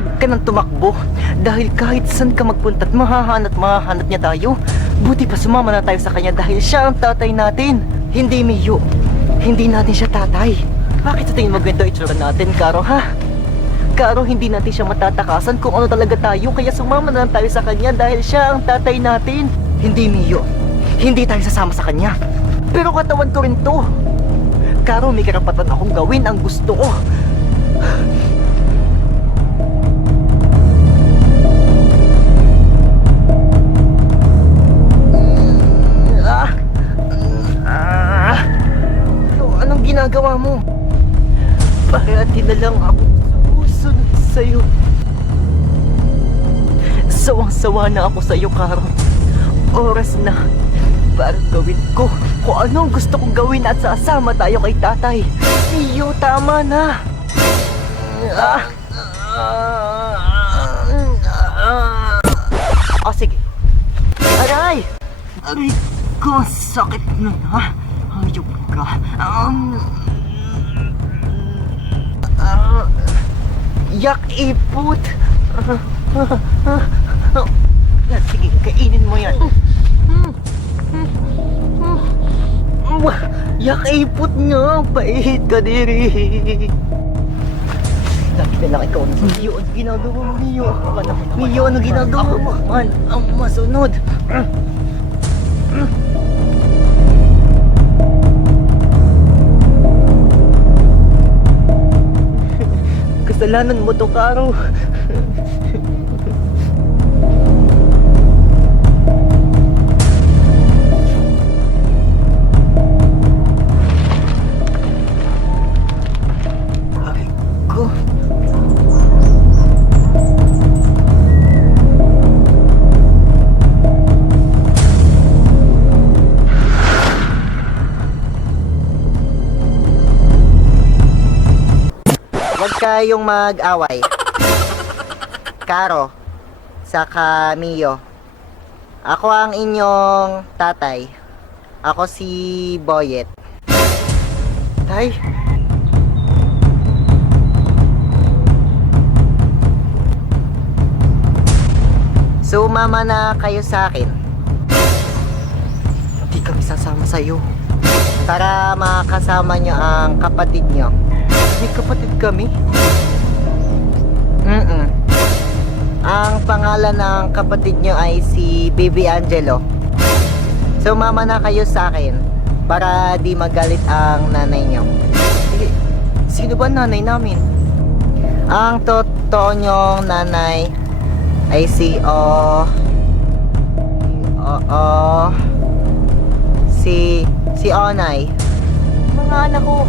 ng tumakbo dahil kahit saan ka magpunta at mahahanap mahahanap niya tayo. Buti pa sumama na tayo sa kanya dahil siya ang tatay natin. Hindi Miyo. Hindi natin siya tatay. Bakit sa tingin mo ganito itsura natin, Karo, ha? Karo, hindi natin siya matatakasan kung ano talaga tayo kaya sumama na lang tayo sa kanya dahil siya ang tatay natin. Hindi Miyo. Hindi tayo sasama sa kanya. Pero katawan ko rin to. Karo, may karapatan akong gawin ang gusto ko. Ginagawa mo? Parati na lang ako sumusunod sa'yo. Sawang-sawa na ako sa'yo, Karo. Oras na para gawin ko kung ano ang gusto kong gawin at sasama tayo kay tatay. Iyo, tama na. Ah! O sige. Aray! Aray ko, sakit na ha. Hayop ka. Um, ah, yak iput. Yan, sige, kainin mo yan. Yak iput nga, pait ka diri. Lagi na lang ikaw na sa Mio, ano ginagawa mo, Mio? Mio, ano ginagawa mo? Man, ang masunod. Kasalanan mo to, Karo. Huwag kayong mag-away. Karo, saka Mio. Ako ang inyong tatay. Ako si Boyet. Tay, Sumama na kayo sa akin. Hindi kami sasama sa iyo. Para makasama nyo ang kapatid nyo. May kapatid kami? Mm Ang pangalan ng kapatid nyo ay si Baby Angelo. Sumama na kayo sa akin para di magalit ang nanay nyo. Eh, Sino ba nanay namin? Ang totoo nyong nanay ay si O O O si si Onay. Mga anak ko.